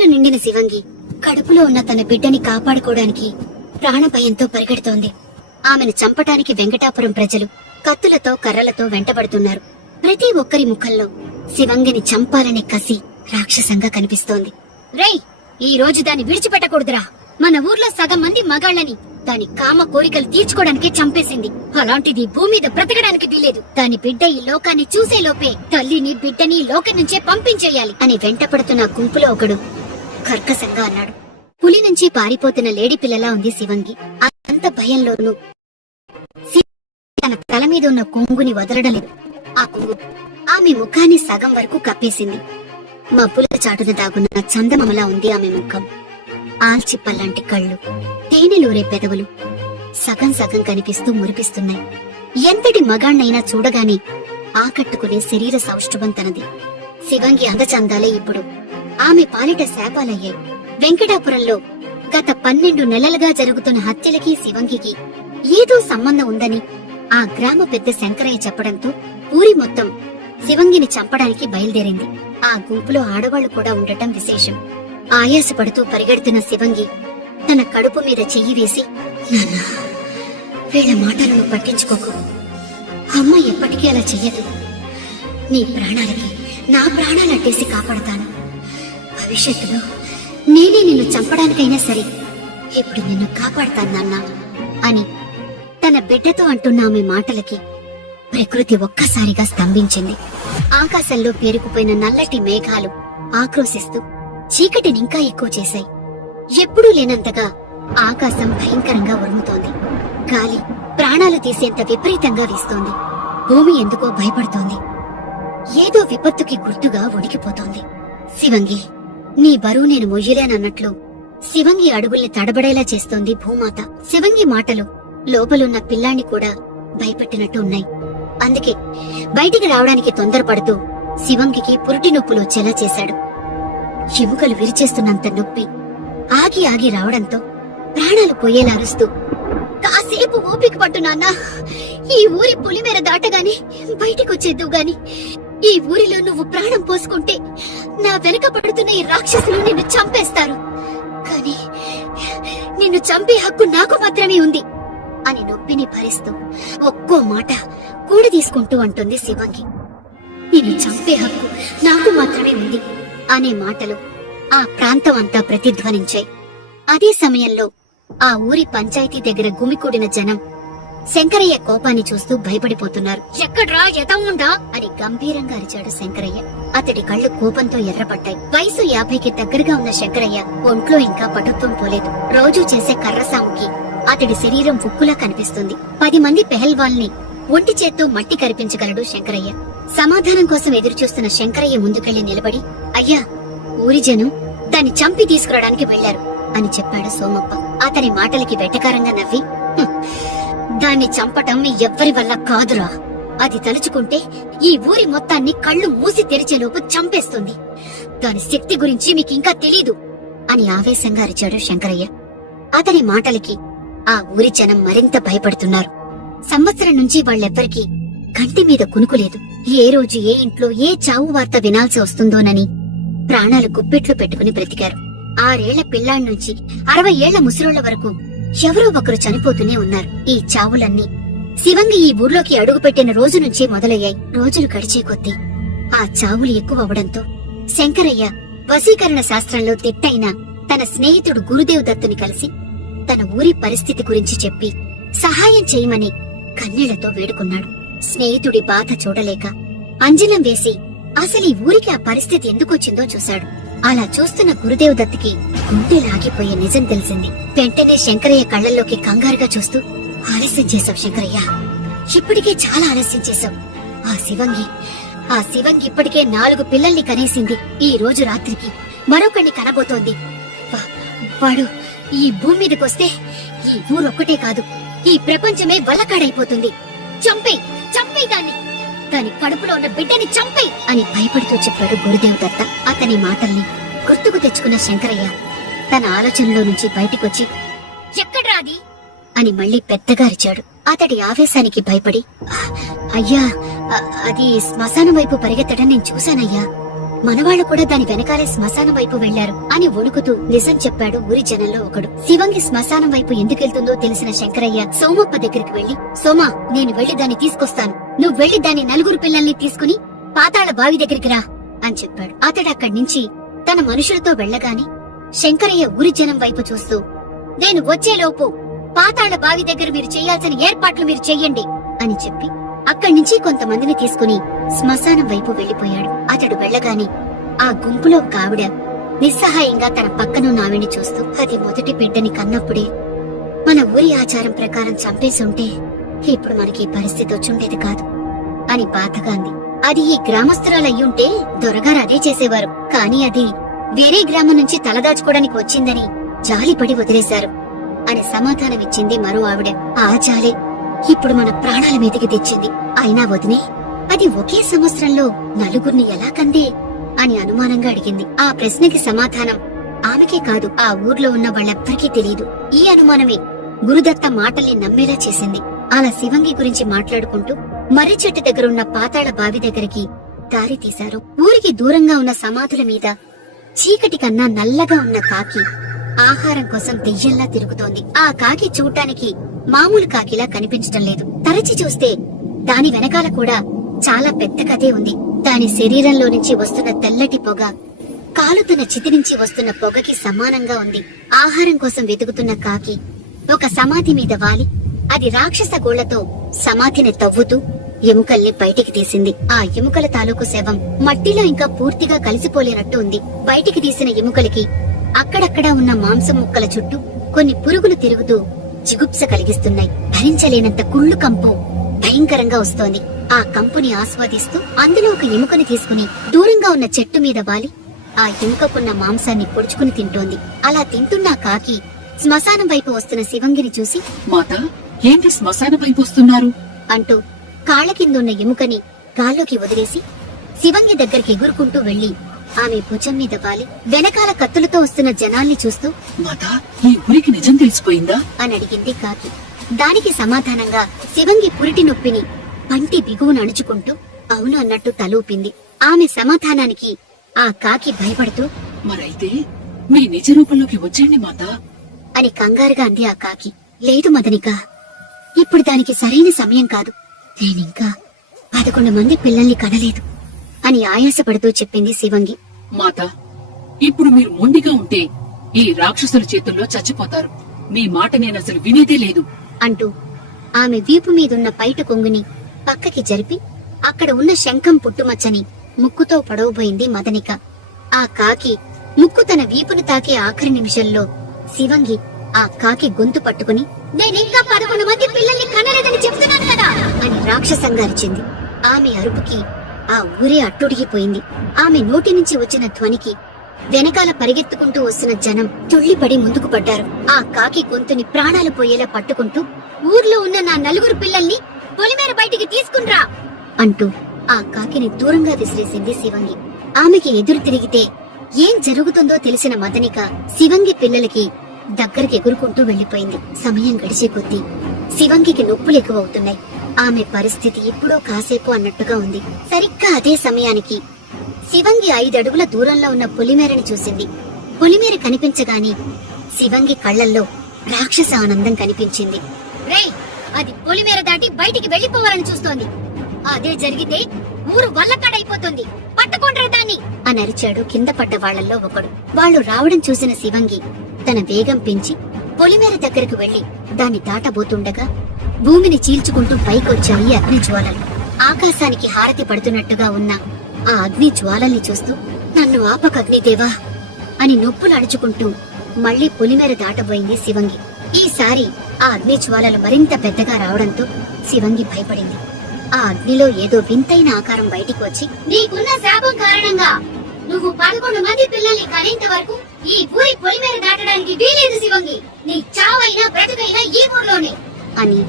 ఆశలు నిండిన శివంగి కడుపులో ఉన్న తన బిడ్డని కాపాడుకోవడానికి ప్రాణభయంతో పరిగెడుతోంది. ఆమెను చంపటానికి వెంకటాపురం ప్రజలు కత్తులతో కర్రలతో వెంటబడుతున్నారు. ప్రతి ఒక్కరి ముఖంలో శివంగిని చంపాలనే కసి రాక్షసంగా కనిపిస్తోంది. రేయ్, ఈ రోజు దాన్ని విడిచిపెట్టకూడదురా. మన ఊర్లో సగం మంది మగాళ్ళని దాని కామ కోరికలు తీర్చుకోవడానికే చంపేసింది. అలాంటిది భూమి మీద బ్రతకడానికి వీలేదు. దాని బిడ్డ ఈ లోకాన్ని చూసే లోపే తల్లిని బిడ్డని ఈ లోకం నుంచే పంపించేయాలి అని వెంటపడుతున్న గుంపులో ఒకడు కర్కశంగా అన్నాడు. పులి నుంచి పారిపోతున్న లేడీ పిల్లలా ఉంది శివంగి. అంత భయంలోనూ తన తల మీద ఉన్న కొంగుని వదలడం లేదు. ఆ కొంగు ఆమె ముఖాన్ని సగం వరకు కప్పేసింది. మబ్బుల చాటున దాగున్న చందమమలా ఉంది ఆమె ముఖం. ఆల్చిప్పల్లాంటి కళ్ళు, తేనెలూరే పెదవులు సగం సగం కనిపిస్తూ మురిపిస్తున్నాయి. ఎంతటి మగాణ్ణైనా చూడగానే ఆకట్టుకునే శరీర సౌష్ఠవం తనది. శివంగి అందచందాలే ఇప్పుడు ఆమె పాలిట శాపాలయ్యాయి. వెంకటాపురంలో గత 12 నెలలుగా జరుగుతున్న హత్యలకి శివంగికి ఏదో సంబంధం ఉందని ఆ గ్రామ పెద్ద శంకరయ్య చెప్పడంతో ఊరి మొత్తం శివంగిని చంపడానికి బయలుదేరింది. ఆ గుంపులో ఆడవాళ్లు కూడా ఉండటం విశేషం. ఆయాసపడుతూ పరిగెడుతున్న శివంగి తన కడుపు మీద చెయ్యి వేసి, నాన్నా, వీళ్ళ మాటలను పట్టించుకోకు. అమ్మ ఎప్పటికీ అలా చెయ్యదు. నీ ప్రాణాలకి నా ప్రాణాలు అట్టేసి కాపాడతాను. భవిష్యత్తులో నేనే నిన్ను చంపడానికైనా సరే ఇప్పుడు నిన్ను కాపాడతాను నాన్నా అని తన బిడ్డతో అంటున్న ఆమె మాటలకి ప్రకృతి ఒక్కసారిగా స్తంభించింది. ఆకాశంలో పేరుకుపోయిన నల్లటి మేఘాలు ఆక్రోశిస్తూ చీకటిని ఇంకా ఎక్కువ చేశాయి. ఎప్పుడూ లేనంతగా ఆకాశం భయంకరంగా ఉరుముతోంది. గాలి ప్రాణాలు తీసేంత విపరీతంగా వీస్తోంది. భూమి ఎందుకో భయపడుతోంది. ఏదో విపత్తుకి గుర్తుగా వణికిపోతోంది. శివంగి, నీ బరువు నేను మొయ్యలేనన్నట్లు శివంగి అడుగుల్ని తడబడేలా చేస్తోంది భూమాత. శివంగి మాటలు లోపలున్న పిల్లాన్ని కూడా భయపెట్టినట్టు ఉన్నాయి. అందుకే బయటికి రావడానికి తొందరపడుతూ శివంగికి పురిటి నొప్పులు వచ్చేలా చేశాడు. ఎముకలు విరిచేస్తున్నంత నొప్పి ఆగి ఆగి రావడంతో ప్రాణాలు పోయేలా అరుస్తూ, కాసేపు ఓపిక పట్టు నాన్నా, ఈ ఊరి పులిమేర దాటగానే బయటికొచ్చేద్దు గాని ఈ ఊరిలో నువ్వు ప్రాణం పోసుకుంటే నా వెనక పడుతున్న ఈ రాక్షసులు నిన్ను చంపేస్తారు. కాని నిన్ను చంపే హక్కు నాకు మాత్రమే ఉంది అని నొప్పిని భరిస్తూ ఒక్కో మాట కూడి తీసుకుంటూ అంటుంది శివంగి. నిన్ను చంపే హక్కు నాకు మాత్రమే ఉంది అనే మాటలు ఆ ప్రాంతం అంతా ప్రతిధ్వనించాయి. అదే సమయంలో ఆ ఊరి పంచాయతీ దగ్గర గుమికూడిన జనం శంకరయ్య కోపాన్ని చూస్తూ భయపడిపోతున్నారు. ఎక్కడ్రా ఎదవుండా అని గంభీరంగా అరిచాడు శంకరయ్య. అతడి కళ్ళు కోపంతో ఎర్రపడ్డాయి. వయసు 50కి దగ్గరగా ఉన్న శంకరయ్య ఒంట్లో ఇంకా పటుత్వం పోలేదు. రోజూ చేసే కర్రసాముకి అతడి శరీరం ఉక్కులా కనిపిస్తుంది. 10 మంది పెహల్వాల్ని ఒంటి చేత్తో మట్టి కరిపించగలడు శంకరయ్య. సమాధానం కోసం ఎదురుచూస్తున్న శంకరయ్య ముందుకెళ్లి నిలబడి, అయ్యా, ఊరి జనం దాన్ని చంపి తీసుకురావడానికి వెళ్లారు అని చెప్పాడు సోమప్ప. అతని మాటలకి వెటకారంగా నవ్వి, దాన్ని చంపటం ఎవ్వరి వల్ల కాదురా. అది తలుచుకుంటే ఈ ఊరి మొత్తాన్ని కళ్ళు మూసి తెరిచేలోపు చంపేస్తుంది. దాని శక్తి గురించి మీకింకా తెలీదు అని ఆవేశంగా అరిచాడు శంకరయ్య. అతని మాటలకి ఆ ఊరి జనం మరింత భయపడుతున్నారు. సంవత్సరం నుంచి వాళ్ళెవ్వరికీ కంటి మీద కునుకులేదు. ఏ రోజు ఏ ఇంట్లో ఏ చావు వార్త వినాల్సి వస్తుందోనని ప్రాణాలు గుప్పెట్లు పెట్టుకుని బ్రతికారు. 6 ఏళ్ల పిల్లాడి నుంచి 60 ఏళ్ల ముసలోళ్ల వరకు ఎవరో ఒకరు చనిపోతూనే ఉన్నారు. ఈ చావులన్నీ శివంగి ఈ ఊర్లోకి అడుగుపెట్టిన రోజు నుంచే మొదలయ్యాయి. రోజులు గడిచే కొద్దీ ఆ చావులు ఎక్కువ అవడంతో శంకరయ్య వశీకరణ శాస్త్రంలో తిట్టైన తన స్నేహితుడు గురుదేవ్ దత్తుని కలిసి తన ఊరి పరిస్థితి గురించి చెప్పి సహాయం చేయమని కన్నీళ్లతో వేడుకున్నాడు. స్నేహితుడి బాధ చూడలేక అంజనం వేసి అసలు ఈ ఊరికి ఆ పరిస్థితి ఎందుకొచ్చిందో చూశాడు. అలా చూస్తున్న గురుదేవ్ దత్తుకి గుండె లాగిపోయే నిజం తెలిసింది. వెంటనే శంకరయ్య కళ్లల్లోకి కంగారుగా చూస్తూ, ఆలస్యం చేశావు శంకరయ్య, ఇప్పటికే చాలా ఆలస్యం చేశావు. ఆ శివంగి ఇప్పటికే 4 పిల్లల్ని కనేసింది. ఈ రోజు రాత్రికి మరొకడిని కనబోతోంది. వాడు ఈ భూమి మీదకొస్తే ఈ ఊరొక్కటే కాదు, ఈ ప్రపంచమే వల్లకాడైపోతుంది. చంపే దాని కడుపులో ఉన్న బిడ్డని చంపే అని భయపడుతూ చెప్పాడు గురుదేవ్ దత్త. అతని మాటల్ని గుర్తుకు తెచ్చుకున్న శంకరయ్య తన ఆలోచనలో నుంచి బయటికొచ్చి, ఎక్కడ్రా అది అని మళ్లీ పెద్దగా అరిచాడు. అతడి ఆవేశానికి భయపడి, అయ్యా, అది శ్మశానం వైపు పరిగెత్తడం నేను చూశానయ్యా మనవాళ్లు కూడా దాని వెనకాలే శ్మశానం వైపు వెళ్లారు అని వణుకుతూ నిజం చెప్పాడు ఊరి జనంలో ఒకడు. శివంగి శ్మశానం వైపు ఎందుకెళ్తుందో తెలిసిన శంకరయ్య సోమప్ప దగ్గరికి వెళ్లి, సోమా, నేను వెళ్లి దాన్ని తీసుకొస్తాను, నువ్వు వెళ్లి దాని 4 పిల్లల్ని తీసుకుని పాతాళ బావి దగ్గరికి రా అని చెప్పాడు. అతడక్కడి నుంచి తన మనుషులతో వెళ్లగాని శంకరయ్య ఊరి జనం వైపు చూస్తూ, నేను వచ్చేలోపు పాతాళ బావి దగ్గర మీరు చేయాల్సిన ఏర్పాట్లు మీరు చెయ్యండి అని చెప్పి అక్కడి నుంచి కొంతమందిని తీసుకుని శ్మశానం వైపు వెళ్లిపోయాడు. అతడు వెళ్లగాని ఆ గుంపులో ఒక ఆవిడ నిస్సహాయంగా తన పక్కనున్న ఆవిడ్ని చూస్తూ, అది మొదటి బిడ్డని కన్నప్పుడే మన ఊరి ఆచారం ప్రకారం చంపేసుంటే ఇప్పుడు మనకి ఈ పరిస్థితి వచ్చుండేది కాదు అని బాధగా అంది. అది ఈ గ్రామస్తురాలయ్యుంటే దొరగారు అదే చేసేవారు, కాని అది వేరే గ్రామం నుంచి తలదాచుకోవడానికి వచ్చిందని జాలిపడి వదిలేశారు అని సమాధానమిచ్చింది మరో ఆవిడ. ఆ జాలే ఇప్పుడు మన ప్రాణాల మీదకి తెచ్చింది. అయినా వదినే, అది ఒకే సంవత్సరంలో 4 ఎలా కందే అని అనుమానంగా అడిగింది. ఆ ప్రశ్నకి సమాధానం ఆమెకే కాదు, ఆ ఊర్లో ఉన్న వాళ్ళెవ్వరికీ తెలియదు. ఈ అనుమానమే గురుదత్త మాటల్ని నమ్మేలా చేసింది. అలా శివంగి గురించి మాట్లాడుకుంటూ మర్రి చెట్టు దగ్గరున్న పాతాళ బావి దగ్గరికి దారి తీశారు. ఊరికి దూరంగా ఉన్న సమాధుల మీద చీకటి కన్నా నల్లగా ఉన్న కాకి ఆహారం కోసం దెయ్యంలా తిరుగుతోంది. ఆ కాకి చూడటానికి మామూలు కాకిలా కనిపించటం లేదు. తరచి చూస్తే దాని వెనకాల కూడా చాలా పెద్ద కథే ఉంది. దాని శరీరంలో నుంచి వస్తున్న తెల్లటి పొగ కాలుతున్న చితి నుంచి వస్తున్న పొగకి సమానంగా ఉంది. ఆహారం కోసం వెతుకుతున్న కాకి ఒక సమాధి మీద వాలి అది రాక్షస గోళ్లతో సమాధిని తవ్వుతూ ఎముకల్ని బయటికి తీసింది. ఆ ఎముకల తాలూకు శవం మట్టిలో ఇంకా పూర్తిగా కలిసిపోలేనట్టు ఉంది. బయటికి తీసిన ఎముకలకి అక్కడక్కడా ఉన్న మాంసం ముక్కల చుట్టూ కొన్ని పురుగులు తిరుగుతూ జిగుప్స కలిగిస్తున్నాయి. భరించలేనంత కుళ్ళు కంపు భయంకరంగా వస్తోంది. ఆ కంపుని ఆస్వాదిస్తూ అందులో ఒక ఎముకని తీసుకుని దూరంగా ఉన్న చెట్టు మీద వాలి ఆ ఎముకకున్న మాంసాన్ని పొడుచుకుని తింటోంది. అలా తింటున్న కాకి శ్మశానం వైపు వస్తున్న శివంగిని చూసి, మాత, ఏంటి శ్మశానం వైపు వస్తున్నారు అంటూ కాళ్ల కిందున్న ఎముకని గాల్లోకి వదిలేసి శివంగి దగ్గరికి ఎగురుకుంటూ వెళ్లి ఆమె భుజం మీద వాలి వెనకాల కత్తులతో వస్తున్న జనాల్ని చూస్తూ, మాత, ఈ ఊరికి నిజం తెలిసిపోయిందా అని అడిగింది కాకి. దానికి సమాధానంగా శివంగి పురిటి నొప్పిని పంటి బిగువును అణుచుకుంటూ అవును అన్నట్టు తలూపింది. ఆమె సమాధానానికి ఆ కాకి భయపడుతూ, మరైతే మీ నిజ రూపంలోకి వచ్చేయండి మాత అని కంగారుగా అంది ఆ కాకి. లేదు మదనిక, ఇప్పుడు దానికి సరైన సమయం కాదు. నేనింకా 11 మంది పిల్లల్ని కనలేదు అని ఆయాసపడుతూ చెప్పింది శివంగి. మాత, ఇప్పుడు మీరు మొండిగా ఉంటే ఈ రాక్షసుల చేతుల్లో చచ్చిపోతారు. మీ మాట నేనసలు వినేదే లేదు అంటూ ఆమె వీపు మీదున్న పైట కొంగుని పక్కకి జరిపి అక్కడ ఉన్న శంఖం పుట్టుమచ్చని ముక్కుతో పడవబోయింది మదనిక. ఆ కాకి ముక్కు తన వీపును తాకే ఆఖరి నిమిషంలో శివంగి ఆ కాకి గొంతు పట్టుకుని, నేనింకా 11 మంది పిల్లల్ని కనలేదని చెప్తున్నాను కదా అని రాక్షసంగా అరిచింది. ఆమె అరుపుకి ఆ ఊరే అట్టుడిగిపోయింది. ఆమె నోటి నుంచి వచ్చిన ధ్వనికి వెనకాల పరిగెత్తుకుంటూ వస్తున్న జనం తుళ్లిపడి ముందుకు పడ్డారు. ఆ కాకి గొంతుని ప్రాణాలు పోయేలా పట్టుకుంటూ, ఊర్లో ఉన్న నా 4 పిల్లల్ని పొలిమేర బయటికి తీసుకునిరా అంటూ ఆ కాకిని దూరంగా విసిరేసింది శివంగి. ఆమెకి ఎదురు తిరిగితే ఏం జరుగుతుందో తెలిసిన మదనిక శివంగి పిల్లలకి దగ్గరికి ఎగురుకుంటూ వెళ్లిపోయింది. సమయం గడిచే కొద్దీ శివంగికి నొప్పులు ఎక్కువవుతున్నాయి. ఆమె పరిస్థితి ఇప్పుడో కాసేపు అన్నట్టుగా ఉంది. సరిగ్గా అదే సమయానికి శివంగి 5 అడుగుల దూరంలో ఉన్న పొలిమేరని చూసింది. పొలిమేర కనిపించగాని శివంగి కళ్లల్లో రాక్షస ఆనందం కనిపించింది. రేయ్, అది పొలిమేర దాటి బయటికి వెళ్లిపోవాలని చూస్తోంది. అదే జరిగితే ఊరు వల్లకాడైపోతుంది. పట్టుకోండ్రా దాన్ని అని అరిచాడు కింద పడ్డ వాళ్లలో ఒకడు. వాళ్ళు రావడం చూసిన శివంగి తన వేగం పెంచి పొలిమేర దగ్గరకు వెళ్లి దాన్ని దాటబోతుండగా భూమిని చీల్చుకుంటూ పైకొచ్చాయి అగ్ని జ్వాలలు. ఆకాశానికి హారతి పడుతున్నట్టుగా ఉన్న ఆ అగ్ని జ్వాలల్ని చూస్తూ, నన్ను ఆపక అగ్నిదేవా అని నొప్పులు అడుచుకుంటూ మళ్లీ పొలిమేర దాటబోయింది శివంగి. ఈసారి ఆ అగ్ని జ్వాలలు మరింత పెద్దగా రావడంతో శివంగి భయపడింది. ఆ అగ్నిలో ఏదో వింతైన ఆకారం బయటికి వచ్చి, నీకున్న శాపం కారణంగా నువ్వు 11 మంది పిల్లల్ని కనేంత వరకు ఈ ఊరి పొలిమేర దాటడానికి వీలేదు శివంగి. నీ చావైనా బ్రతుకైనా ఈ ఊర్లోనే అని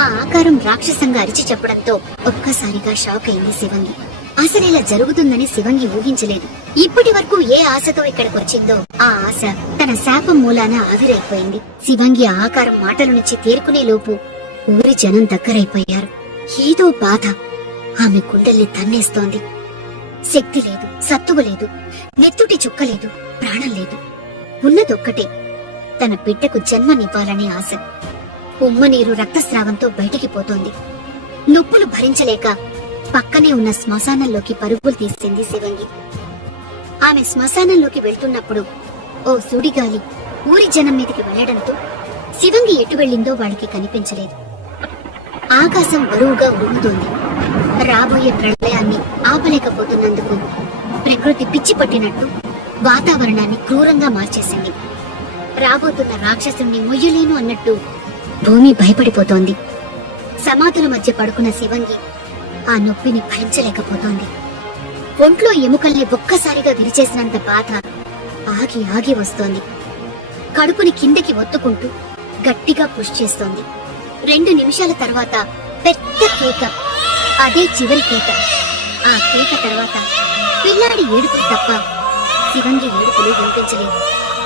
ఆ ఆకారం రాక్షసంగా అరిచి చెప్పడంతో ఒక్కసారిగా షాక్ అయింది శివంగి. అసలు ఇలా జరుగుతుందని శివంగి ఊహించలేదు. ఇప్పటి వరకు ఏ ఆశతో ఇక్కడికి వచ్చిందో ఆ ఆశ తన శాపం మూలాన ఆవిరైపోయింది. శివంగి ఆకారం మాటల నుంచి తేరుకునే లోపు ఊరి జనం దగ్గరైపోయారు. ఏదో బాధ ఆమె గుండెల్ని తన్నేస్తోంది. శక్తి లేదు, సత్తువ లేదు, నెత్తుటి చుక్క లేదు, ప్రాణం లేదు. ఉన్నదొక్కటే, తన బిడ్డకు జన్మనివ్వాలనే ఆశ. ఉమ్మనీరు రక్తస్రావంతో బయటికి పోతోంది. నొప్పులు భరించలేక పక్కనే ఉన్న శ్మశానంలోకి పరుగులు తీసింది శివంగి. ఆమె శ్మశానంలోకి వెళ్తున్నప్పుడు ఓ సుడిగాలి ఊరి జనం మీదకి వెళ్లడంతో శివంగి ఎటు వెళ్ళిందో వాళ్ళకి కనిపించలేదు. ఆకాశం బరువుగా ఉరుముతోంది. రాబోయే ప్రళయాన్ని ఆపలేకపోతున్నందుకు ప్రకృతి పిచ్చి పట్టినట్టు వాతావరణాన్ని క్రూరంగా మార్చేసింది. రాబోతున్న రాక్షసుని మొయ్యలేను అన్నట్టు భూమి భయపడిపోతోంది. సమాధుల మధ్య పడుకున్న శివంగి ఆ నొప్పిని భరించలేకపోతోంది. ఒంట్లో ఎముకల్ని ఒక్కసారిగా విరిచేసినంత బాధ ఆగి ఆగి వస్తోంది. కడుపుని కిందకి ఒత్తుకుంటూ గట్టిగా పుష్ చేస్తోంది. 2 నిమిషాల తర్వాత పెద్ద కేక, అదే చివరి కేక. ఆ కేక తర్వాత పిల్లాడి ఏడుపులు తప్ప శివంగి ఏడుపులు వినిపించలేదు.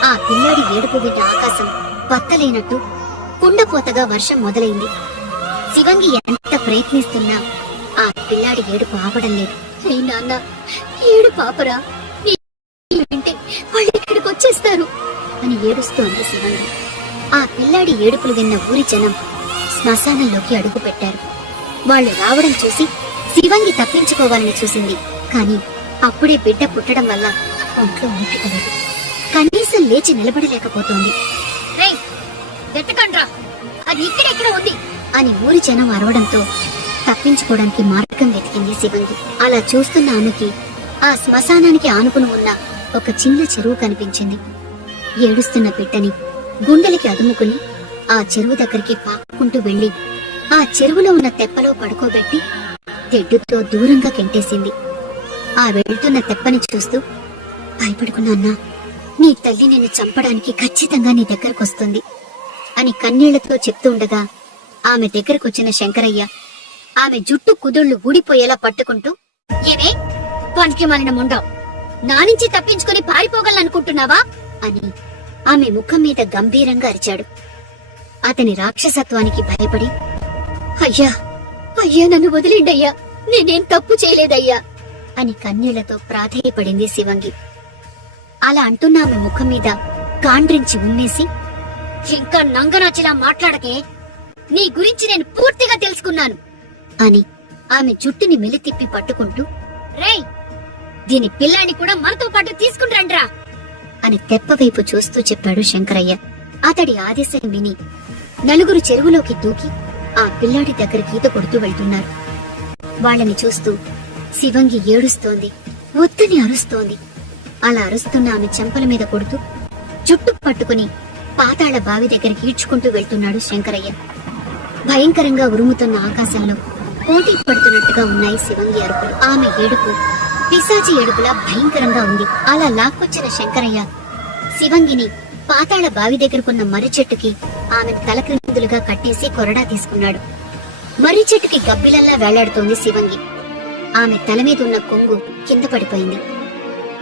ఆ పిల్లాడి ఏడుపు విన్న ఆకాశం బత్తలేనట్టు కుండపోతగా వర్షం మొదలైంది. శివంగి ఎంత ప్రయత్నిస్తున్నా ఆ పిల్లాడి ఏడుపు ఆపడం లేదు. "ఏ నాన్న, ఏడు పాపరా, నీ వింటే వాళ్ళు ఇక్కడికి వచ్చేస్తారు" అని ఏడుస్తోంది శివంగి. ఆ పిల్లాడి ఏడుపులు విన్న ఊరి జనం శ్మశానంలోకి అడుగు పెట్టారు. వాళ్ళు రావడం చూసి శివంగి తప్పించుకోవాలని చూసింది. కాని అప్పుడే బిడ్డ పుట్టడం వల్ల ఒంట్లో ఓపిక లేదు. కనీసం లేచి నిలబడలేకపోతోంది. "రేయ్, ఎత్తకండ్రా, అది ఇక్కడెక్కడ ఉంది" అని ఊరి జనం అరవడంతో తప్పించుకోవడానికి మార్గం వెతికింది శివంగి. అలా చూస్తున్న ఆమెకి ఆ శ్మశానానికి ఆనుకుని ఉన్న ఒక చిన్న చెరువు కనిపించింది. ఏడుస్తున్న బిడ్డని గుండెలకి అదుముకుని ఆ చెరువు దగ్గరికి పాక్కుంటూ వెళ్లి ఆ చెరువులో ఉన్న తెప్పలో పడుకోబెట్టి తెడ్డుతో దూరంగా కెంటేసింది. ఆ వెళ్తున్న తెప్పని చూస్తూ, "భయపడుకున్నా, నీ తల్లి నిన్ను చంపడానికి ఖచ్చితంగా నీ దగ్గరకొస్తుంది" అని కన్నీళ్లతో చెప్తూ ఉండగా ఆమె దగ్గరకొచ్చిన శంకరయ్య ఆమె జుట్టు కుదుళ్లు ఊడిపోయేలా పట్టుకుంటూ, "ఏమే పనికి మాలిన ముండం, నా నుంచి తప్పించుకుని పారిపోగలనుకుంటున్నావా" అని ఆమె ముఖం మీద గంభీరంగా అరిచాడు. అతని రాక్షసత్వానికి భయపడి, "అయ్యా, అయ్యా, నన్ను వదిలిండయ్యా, నేనేం తప్పు చేయలేదయ్యా" అని కన్నీళ్లతో ప్రాధేయపడింది శివంగి. అలా అంటున్న ఆమె ముఖం మీద కాండ్రించి ఉమ్మేసి, "ఇంకా నంగనాచిలా మాట్లాడకే, నీ గురించి నేను పూర్తిగా తెలుసుకున్నాను" అని ఆమె జుట్టుని మెలితిప్పి పట్టుకుంటూ, "రేయ్, దీని పిల్లాన్ని కూడా మనతో పాటు తీసుకునిరండ్రా" అని తెప్పవైపు చూస్తూ చెప్పాడు శంకరయ్య. అతడి ఆదేశం విని నలుగురు చెరువులోకి దూకి ఆ పిల్లాడి దగ్గరికి ఈత కొడుతూ వెళ్తున్నారు. వాళ్ళని చూస్తూ శివంగి ఏడుస్తోంది, వద్దని అరుస్తోంది. అలా అరుస్తున్న ఆమె చెంపల మీద కొడుతూ జుట్టు పట్టుకుని పాతాళ బావి దగ్గరికి ఈడ్చుకుంటూ వెళ్తున్నాడు శంకరయ్య. భయంకరంగా ఉరుముతున్న ఆకాశంలో పోటీ పడుతున్నట్టుగా ఉన్నాయి శివంగి అరుపులు. ఆమె ఏడుపు పిశాచి ఏడుపులా భయంకరంగా ఉంది. అలా లాక్కొచ్చిన శంకరయ్య శివంగిని పాతాళ బావి దగ్గరకున్న మర్రి చెట్టుకి ఆమెను తలక్రిందులుగా కట్టేసి కొరడా తీసుకున్నాడు. మర్రి చెట్టుకి గబ్బిలల్లా వేలాడుతోంది శివంగి. ఆమె తల మీద ఉన్న కొంగు కింద పడిపోయింది.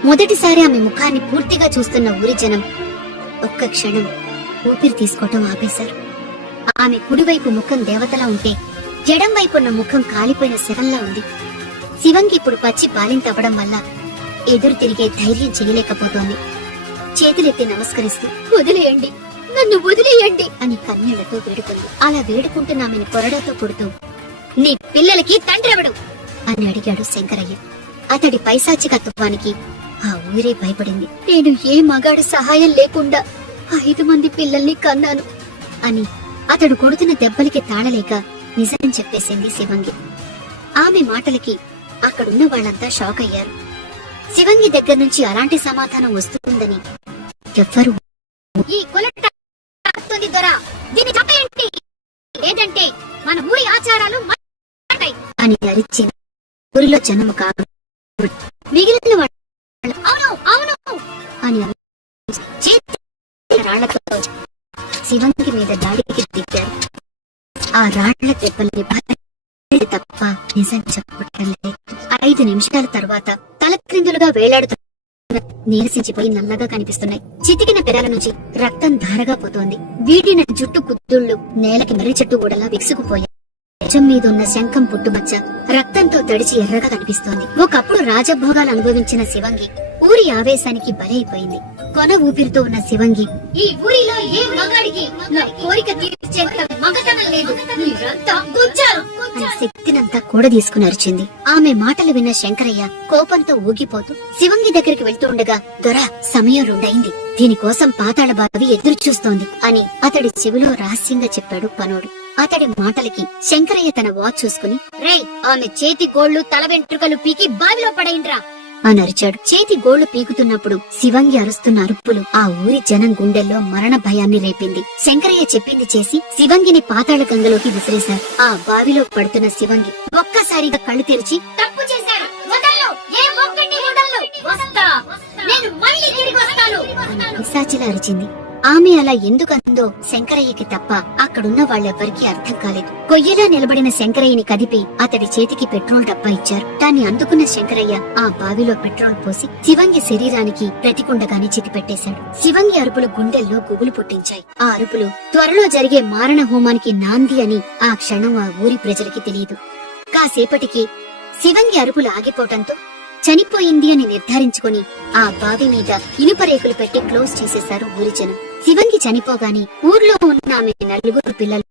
మొదటిసారి ఆమె ముఖాన్ని పూర్తిగా చూస్తున్న ఊరి జనం ఒక్క క్షణం ఊపిరి తీసుకోవటం ఆపేశారు. ఆమె కుడివైపు ముఖం దేవతలా ఉంటే ఎడం వైపున్న ముఖం కాలిపోయిన శవంలా ఉంది. శివంగి ఇప్పుడు పచ్చి పాలింతవ్వడం వల్ల ఎదురు తిరిగే ధైర్యం చేయలేకపోతోంది. చేతులెత్తి నమస్కరిస్తూ, "వదిలేయండి, నన్ను వదిలేయండి" అని కన్నీళ్లతో వేడుకుంది. అలా వేడుకుంటున్న ఆమెను కొరడాతో కొడుతూ, "నీ పిల్లలకి తండ్రెవడు?" అని అడిగాడు శంకరయ్య. అతడి పైశాచికత్వానికి ఆ ఊరే భయపడింది. "నేను ఏ మగాడి సహాయం లేకుండా 5 మంది పిల్లల్ని కన్నాను" అని అతడు కొడుతున్న దెబ్బలకి తాళలేక నిజం చెప్పేసింది శివంగి. ఆమె మాటలకి అక్కడున్న వాళ్ళంతా షాక్ అయ్యారు. శివంగి దగ్గర నుంచి అలాంటి సమాధానం వస్తుందని ఎవ్వరూ, "ఈ కొలట దొరా, దీన్ని చంపేయండి, లేదంటే మన ఊరి ఆచారాలు మారతాయి" అని అరిచి ఊరిలో జనము కాదు మిగిలిన వాళ్ళు "అవును, అవును" అని రాళ్లతో శివంగి మీద దాడికి దిగారు. ఆ రాళ్ల దెబ్బల్ని తప్ప నిజం చెప్పటం లేదు. 5 నిమిషాల తర్వాత తలక్రిందులుగా వేలాడుతున్న నీరసించిపోయి నల్లగా కనిపిస్తున్నాయి. చితికిన పెరాల నుంచి రక్తం ధారగా పోతోంది. వీడిన జుట్టు కుద్దుళ్లు నేలకి మర్రి చెట్టు గోడలా విసుకుపోయాయి. భుజం మీదున్న శంఖం పుట్టుమచ్చ రక్తంతో తడిచి ఎర్రగా కనిపిస్తోంది. ఒకప్పుడు రాజభోగాలు అనుభవించిన శివంగి ఊరి ఆవేశానికి బలైపోయింది. కొన ఊపిరితో ఉన్న శివంగి, ఈ ఊరిలో ఏ మగాడికి నా కోరిక తీర్చేంత మగతనం లేదు, మీరంతా గుజ్జాలు అని శక్తినంతా కూడా తీసుకుని అరిచింది. ఆమె మాటలు విన్న శంకరయ్య కోపంతో ఊగిపోతూ శివంగి దగ్గరికి వెళ్తూ ఉండగా, దొరా సమయం 2 అయింది, దీనికోసం పాతాళ బావి ఎదురు చూస్తోంది అని అతడి చెవిలో రహస్యంగా చెప్పాడు పనోడు. అతడి మాటలకి శంకరయ్య తన వాచ్ చూసుకుని, రే ఆమె చేతి గోళ్లు తల వెంట్రుకలు పీకి బావిలో పడైండ్రా అని అరిచాడు. చేతి గోళ్లు పీకుతున్నప్పుడు శివంగి అరుస్తున్న అరుపులు ఆ ఊరి జనం గుండెల్లో మరణ భయాన్ని రేపింది. శంకరయ్య చెప్పింది చేసి శివంగిని పాతాళ గంగలోకి విసిరేశారు. ఆ బావిలో పడుతున్న శివంగి ఒక్కసారిగా కళ్ళు తెరిచి, తప్పు చేశారు, వదల్లో, ఏ ఒక్కటి వదల్లో, వస్తా, నేను మళ్ళీ తిరిగి వస్తాను అని పిశాచిలా అరిచింది. ఆమె అలా ఎందుకందో శంకరయ్యకి తప్ప అక్కడున్న వాళ్ళెవ్వరికీ అర్థం కాలేదు. కొయ్యలా నిలబడిన శంకరయ్యని కదిపి అతడి చేతికి పెట్రోల్ డబ్బా ఇచ్చారు. దాన్ని అందుకున్న శంకరయ్య ఆ బావిలో పెట్రోల్ పోసి శివంగి శరీరానికి ప్రతికుండగానే చితిపెట్టేశాడు. శివంగి అరుపులు గుండెల్లో గుబులు పుట్టించాయి. ఆ అరుపులు త్వరలో జరిగే మారణ హోమానికి నాంది అని ఆ క్షణం ఆ ఊరి ప్రజలకి తెలియదు. కాసేపటికి శివంగి అరుపులు ఆగిపోవటంతో చనిపోయింది అని నిర్ధారించుకుని ఆ బావి మీద ఇనుప రేకులు పెట్టి క్లోజ్ చేసేశారు ఊరి జనం. శివంగి చనిపోగానే ఊర్లో ఉన్న ఆమె 4 పిల్లలు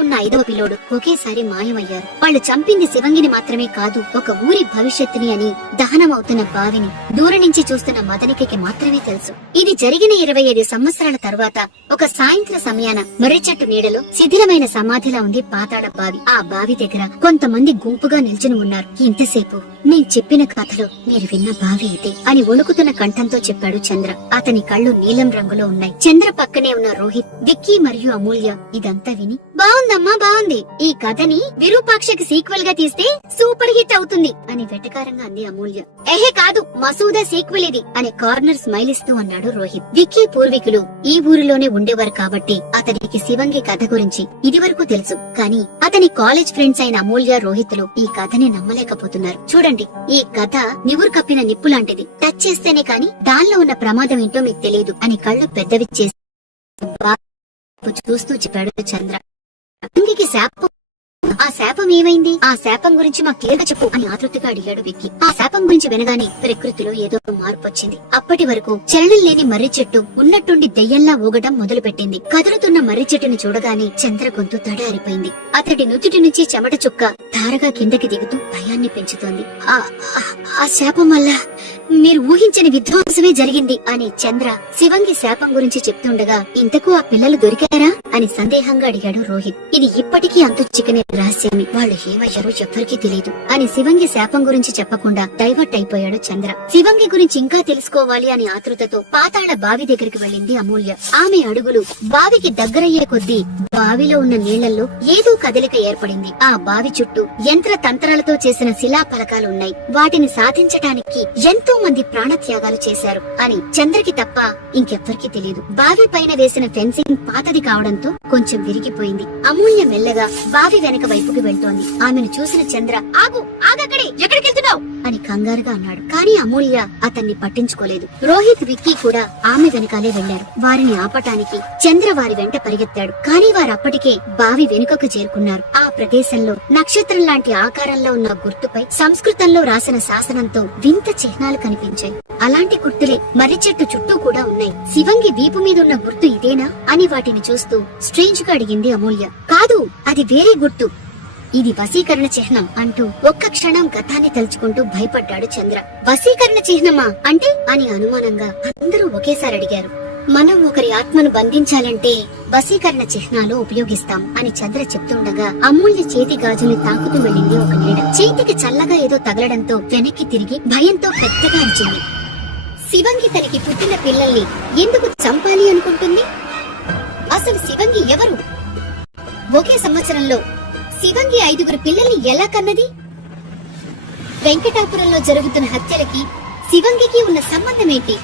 ఉన్న 5వ పిల్లోడు ఒకేసారి మాయమయ్యారు. వాళ్ళు చంపింది శివంగిని మాత్రమే కాదు, ఒక ఊరి భవిష్యత్తుని అని దహనమవుతున్న బావిని దూరం నుంచి చూస్తున్న మదనికకి మాత్రమే తెలుసు. ఇది జరిగిన 25 సంవత్సరాల తర్వాత ఒక సాయంత్ర సమయాన మర్రి చెట్టు నీడలో శిథిలమైన సమాధిలా ఉంది పాతాళ బావి. ఆ బావి దగ్గర కొంతమంది గుంపుగా నిల్చుని ఉన్నారు. ఇంతసేపు నేను చెప్పిన కథలో మీరు విన్న బావి ఇదే అని వణుకుతున్న కంఠంతో చెప్పాడు చంద్ర. అతని కళ్ళు నీలం రంగులో ఉన్నాయి. చంద్ర పక్కనే ఉన్న రోహిత్, విక్కీ మరియు అమూల్య ఇదంతా విని, బాగుందమ్మా బాగుంది, ఈ కథని విరూపాక్షకి సీక్వెల్ గా తీస్తే సూపర్ హిట్ అవుతుంది అని వెటకారంగా అంది అమూల్య. ఏహే కాదు, మసూదా సీక్వెల్ ఇది అని కార్నర్ స్మైల్ ఇస్తూ అన్నాడు రోహిత్. విక్కీ పూర్వీకులు ఈ ఊరిలోనే ఉండేవారు కాబట్టి అతనికి శివంగి కథ గురించి ఇదివరకు తెలుసు. కానీ అతని కాలేజ్ ఫ్రెండ్స్ అయిన అమూల్య, రోహిత్లు ఈ కథని నమ్మలేకపోతున్నారు. చూడండి, ఈ కథ నివురు కప్పిన నిప్పు లాంటిది, టచ్ చేస్తేనే కాని దానిలో ఉన్న ప్రమాదం ఏంటో మీకు తెలియదు అని కళ్ళు పెద్దవి చేసి చూస్తూ చెప్పాడు చంద్ర. శివంగికి శాపం, ఆ శాపం ఏమైంది, ఆ శాపం గురించి మాకు క్లియర్ గా చెప్పు అని ఆతృతగా అడిగాడు విక్కీ. ఆ శాపం గురించి వినగానే ప్రకృతిలో ఏదో మార్పు వచ్చింది. అప్పటి వరకు చలనం లేని మర్రి చెట్టు ఉన్నట్టుండి దెయ్యంలా ఊగడం మొదలు పెట్టింది. కదులుతున్న మర్రి చెట్టుని చూడగానే చంద్ర గొంతు తడారిపోయింది. అతడి నుదుటి నుంచి చెమట చుక్క ధారగా కిందకి దిగుతూ భయాన్ని పెంచుతోంది. ఆ శాపం వల్ల మీరు ఊహించని విధ్వంసమే జరిగింది అని చంద్ర శివంగి శాపం గురించి చెప్తుండగా, ఇంతకు ఆ పిల్లలు దొరికారా అని సందేహంగా అడిగాడు రోహిత్. ఇది ఇప్పటికీ అంతు చిక్కని రహస్యమే, వాళ్ళు ఏమయ్యారో ఎవ్వరికీ తెలియదు అని శివంగి శాపం గురించి చెప్పకుండా డైవర్ట్ అయిపోయాడు చంద్ర. శివంగి గురించి ఇంకా తెలుసుకోవాలి అని ఆతృతతో పాతాళ బావి దగ్గరికి వెళ్ళింది అమూల్య. ఆమె అడుగులు బావికి దగ్గరయ్యే కొద్దీ బావిలో ఉన్న నీళ్లలో ఏదో కదలిక ఏర్పడింది. ఆ బావి చుట్టూ యంత్ర తంత్రాలతో చేసిన శిలా ఫలకాలు ఉన్నాయి. వాటిని సాధించటానికి ఎంతో మంది ప్రాణత్యాగాలు చేశారు అని చంద్రకి తప్ప ఇంకెవ్వరికీ తెలియదు. బావి పైన వేసిన ఫెన్సింగ్ పాతది కావడంతో కొంచెం విరిగిపోయింది. అమూల్య మెల్లగా బావి వెనక వైపుకి వెళ్తోంది. ఆమెను చూసిన చంద్ర, ఆగు, ఆగక్కడే, ఎక్కడికి వెళ్తున్నావు అని కంగారుగా అన్నాడు. కానీ అమూల్య అతన్ని పట్టించుకోలేదు. రోహిత్, విక్కీ కూడా ఆమె వెనకాలే వెళ్లారు. వారిని ఆపటానికి చంద్ర వారి వెంట పరిగెత్తాడు. కానీ వారు అప్పటికే బావి వెనుకకు చేరుకున్నారు. ఆ ప్రదేశంలో నక్షత్రం లాంటి ఆకారంలో ఉన్న గుర్తుపై సంస్కృతంలో రాసిన శాసనంతో వింత చిహ్నాలు కనిపించాయి. అలాంటి గుర్తులే మర్రి చెట్టు చుట్టూ కూడా ఉన్నాయి. శివంగి వీపు మీద ఉన్న గుర్తు ఇదేనా అని వాటిని చూస్తూ స్ట్రేంజ్ గా అడిగింది అమూల్య. కాదు, అది వేరే గుర్తు, ఇది వశీకరణ చిహ్నం అంటూ ఒక్క క్షణం గతాన్ని తలుచుకుంటూ భయపడ్డాడు చంద్ర. వశీకరణ చిహ్నమా అంటే అని అనుమానంగా అందరూ ఒకేసారి అడిగారు. మనం ఒకరి ఆత్మను బంధించాలంటే వశీకరణ చిహ్నాలు ఉపయోగిస్తాం అని చంద్ర చెప్తుండగా అమూల్య చేతి గాజుని తాకుతూ వెళ్ళింది ఒక నీడ. చేతికి చల్లగా ఏదో తగలడంతో వెనక్కి తిరిగి భయంతో పెద్దగా అరిచింది. శివంగి తనకి పుట్టిన పిల్లల్ని ఎందుకు చంపాలి అనుకుంటుంది? అసలు శివంగి ఎవరు? ఒకే సంవత్సరంలో శివంగి 5 పిల్లల్ని ఎలా కన్నది? వెంకటాపురంలో జరుగుతున్న హత్యలకి శివంగికి ఉన్న సంబంధమేంటి?